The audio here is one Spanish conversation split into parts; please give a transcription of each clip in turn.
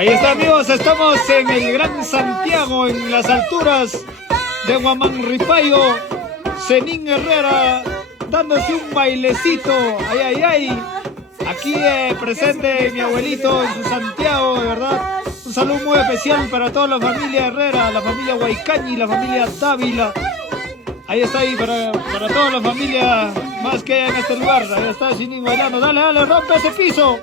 Ahí está, amigos, estamos en el Gran Santiago, en las alturas de Huamanripayo. Zenín Herrera dándose un bailecito. Ay, ay, ay. Aquí presente mi abuelito en su Santiago, de verdad. Un saludo muy especial para toda la familia Herrera, la familia Huaycañi, la familia Dávila. Ahí está, ahí para toda la familia más que hay en este lugar. Ahí está Zenín bailando. Dale, dale, rompe ese piso.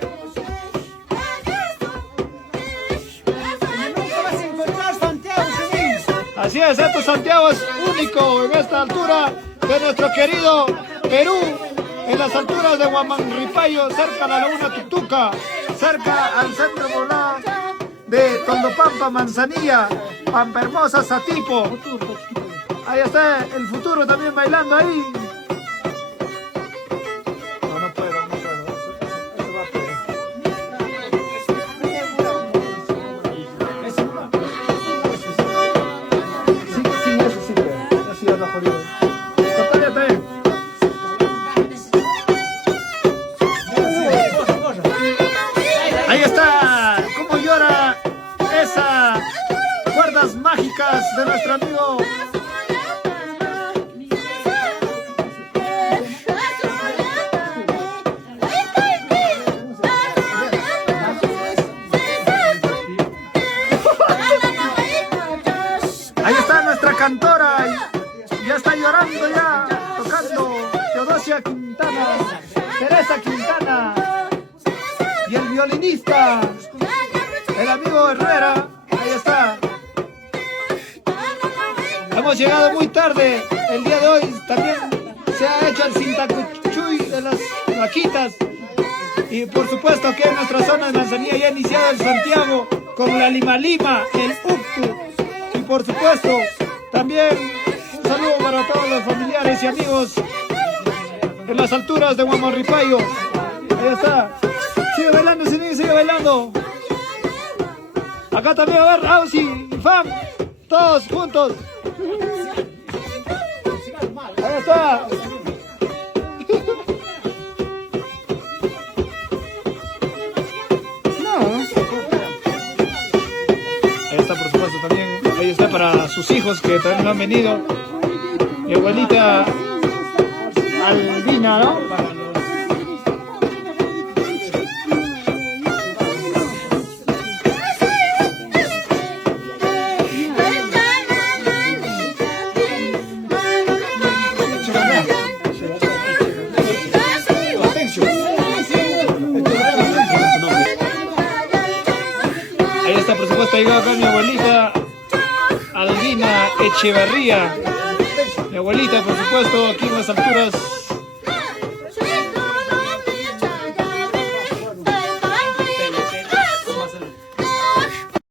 Así es, esto Santiago es único en esta altura de nuestro querido Perú, en las alturas de Huamanripayo, cerca a la laguna Tutuca, cerca al centro poblado de Tondopampa, Manzanilla, Pampa Hermosa, Satipo. Ahí está el futuro también bailando ahí. No puedo, eso va a pegar. Sin eso sí, así es la jodida. Total, está bien. Ahí está, cómo llora esas cuerdas mágicas de nuestro amigo. Ahí está nuestra cantora, ya está llorando ya, tocando Teodosia Quintana, Teresa Quintana, y el violinista, el amigo Herrera, ahí está. Hemos llegado muy tarde, el día de hoy también se ha hecho el Sintacuchuy de las vaquitas, y por supuesto que en nuestra zona de Manzanilla ya ha iniciado el Santiago con la Lima Lima, el Uctu. Y por supuesto, también un saludo para todos los familiares y amigos en las alturas de Huamanripayo. Ahí está. Sigue bailando, Zenín, sigue bailando. Acá también va a ver Ausi y Fam, todos juntos. Ahí está. Ahí está, por supuesto, también. Ahí está para sus hijos que también no han venido. Mi abuelita Albina, ¿no? Ahí está, por supuesto, ahí va acá mi abuelita Albina Echeverría. Mi abuelita, por supuesto, aquí en las alturas